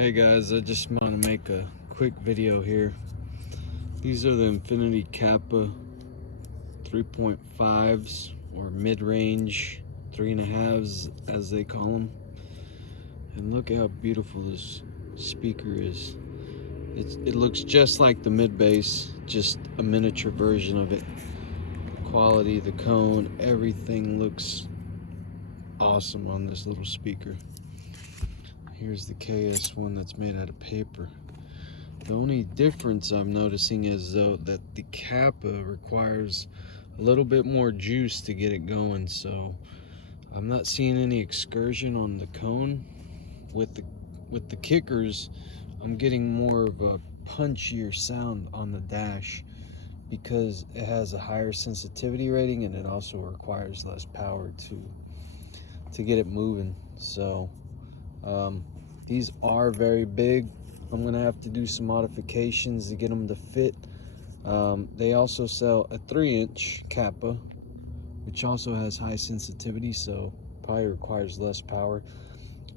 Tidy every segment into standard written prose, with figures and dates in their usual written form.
Hey guys, I just want to make a quick video here. These are the Infinity Kappa 3.5s or mid-range 3.5s as they call them. And look at how beautiful this speaker is. It looks just like the mid-bass, just a miniature version of it. Quality, the cone, everything looks awesome on this little speaker. Here's the KS one that's made out of paper. The only difference I'm noticing is though that the Kappa requires a little bit more juice to get it going, so I'm not seeing any excursion on the cone. With the kickers, I'm getting more of a punchier sound on the dash because it has a higher sensitivity rating and it also requires less power to get it moving. So these are very big. I'm gonna have to do some modifications to get them to fit. They also sell a 3-inch Kappa, which also has high sensitivity, so probably requires less power.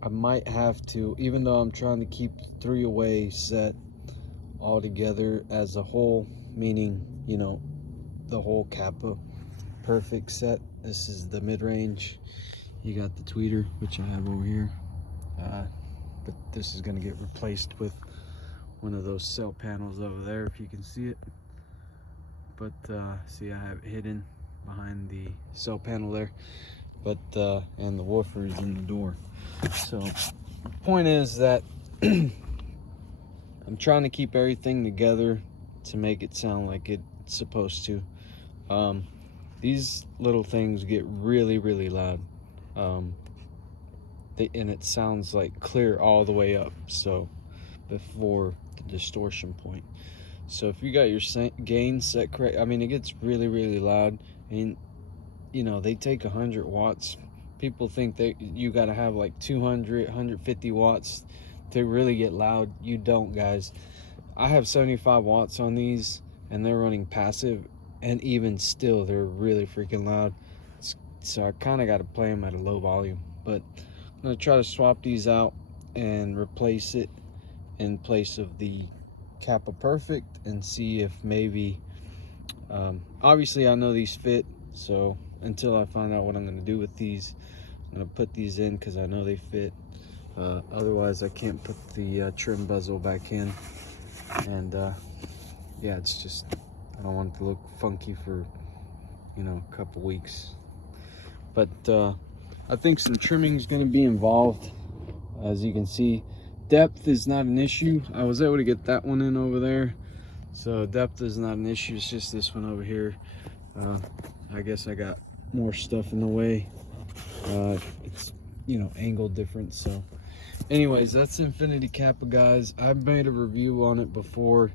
I might have to, even though I'm trying to keep the 3-away set all together as a whole, meaning, you know, the whole Kappa perfect set. This is the mid-range. You got the tweeter, which I have over here. But this is going to get replaced with one of those cell panels over there, if you can see it. But see, I have it hidden behind the cell panel there. But and the woofer is in the door. So the point is that I'm trying to keep everything together to make it sound like it's supposed to. These little things get really loud. And it sounds like clear all the way up, so before the distortion point. So if you got your gain set correct, I mean, it gets really loud. And you know, they take 100 watts. People think that you got to have like 200 150 watts to really get loud. You don't, guys. I have 75 watts on these and they're running passive, and even still they're really freaking loud. So I kind of got to play them at a low volume. But I'm gonna try to swap these out and replace it in place of the Kappa Perfect and see if maybe obviously I know these fit, so until I find out what I'm gonna do with these, I'm gonna put these in because I know they fit. Otherwise I can't put the trim bezel back in, and yeah, it's just, I don't want it to look funky for, you know, a couple weeks. But I think some trimming is going to be involved. As you can see, depth is not an issue. I was able to get that one in over there, so depth is not an issue. It's just this one over here. I guess I got more stuff in the way. It's, you know, angle difference. So anyways, that's Infinity Kappa, guys. I've made a review on it before,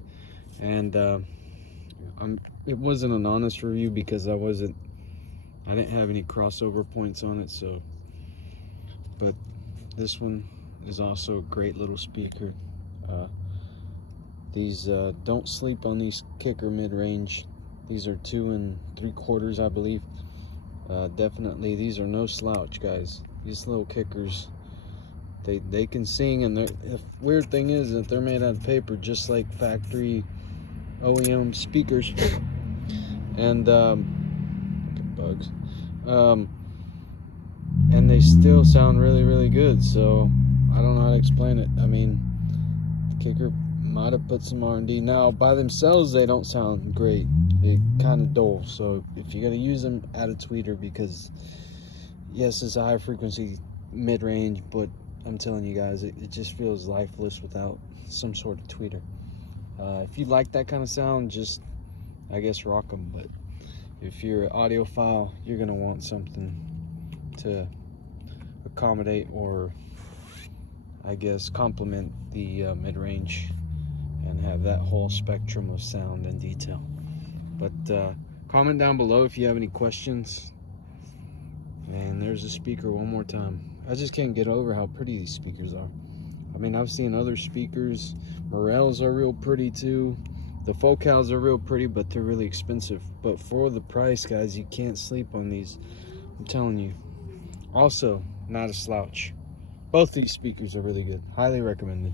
and it wasn't an honest review because I didn't have any crossover points on it. So, but this one is also a great little speaker. These don't sleep on these kicker mid-range. These are 2 3/4, I believe. Definitely, these are no slouch, guys. These little kickers, they can sing, and the weird thing is that they're made out of paper, just like factory OEM speakers. And bugs. And they still sound really good. So I don't know how to explain it. I mean, the kicker might have put some R&D. Now by themselves they don't sound great. They kind of dull. So if you're gonna use them, add a tweeter, because yes, it's a high frequency mid-range, but I'm telling you guys, it just feels lifeless without some sort of tweeter. If you like that kind of sound, just, I guess, rock them. But if you're an audiophile, you're gonna want something to accommodate, or I guess complement the mid-range and have that whole spectrum of sound and detail. But comment down below if you have any questions. And there's the speaker one more time. I just can't get over how pretty these speakers are. I mean, I've seen other speakers. Morels are real pretty too. The Focals are real pretty, but they're really expensive. But for the price, guys, you can't sleep on these. I'm telling you. Also, not a slouch. Both these speakers are really good. Highly recommended.